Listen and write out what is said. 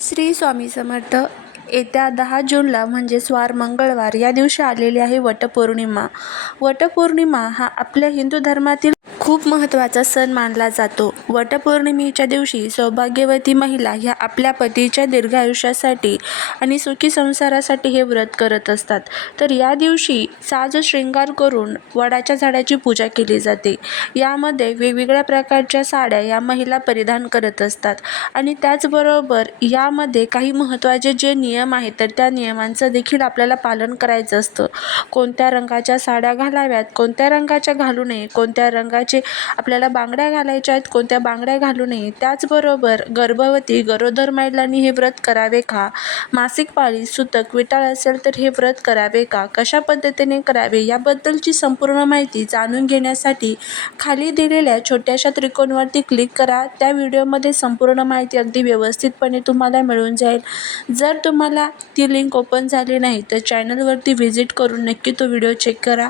श्री स्वामी समर्थ. येत्या 10 जूनला म्हणजेच वार मंगळवार या दिवशी आलेली आहे वटपौर्णिमा. वटपौर्णिमा हा आपल्या हिंदू धर्मातील खूप महत्त्वाचा सण मानला जातो. वटपौर्णिमेच्या दिवशी सौभाग्यवती महिला ह्या आपल्या पतीच्या दीर्घायुष्यासाठी आणि सुखी संसारासाठी हे व्रत करत असतात. तर या दिवशी साज शृंगार करून वडाच्या झाडाची पूजा केली जाते. यामध्ये वेगवेगळ्या प्रकारच्या साड्या या महिला परिधान करत असतात आणि त्याचबरोबर यामध्ये काही महत्त्वाचे जे नियम आहेत तर त्या नियमांचं देखील आपल्याला पालन करायचं असतं. कोणत्या रंगाच्या साड्या घालाव्यात, कोणत्या रंगाच्या घालू नये, कोणत्या रंगाचे आपल्याला बांगड्या घालायच्या आहेत, कोणत्या बांगड्या घालू नये. त्याचबरोबर गर्भवती गरोदर महिलांनी हे व्रत करावे का, मासिक पाळी सुतक विटाळ असेल तर हे व्रत करावे का, कशा पद्धतीने करावे याबद्दलची संपूर्ण माहिती जाणून घेण्यासाठी खाली दिलेल्या छोट्याशा त्रिकोणावरती क्लिक करा. त्या व्हिडिओमध्ये संपूर्ण माहिती अगदी व्यवस्थितपणे तुम्हाला मिळून जाईल. जर तुम्हाला ती लिंक ओपन झाली नाही तर चॅनलवरती व्हिजिट करून नक्की तो व्हिडिओ चेक करा.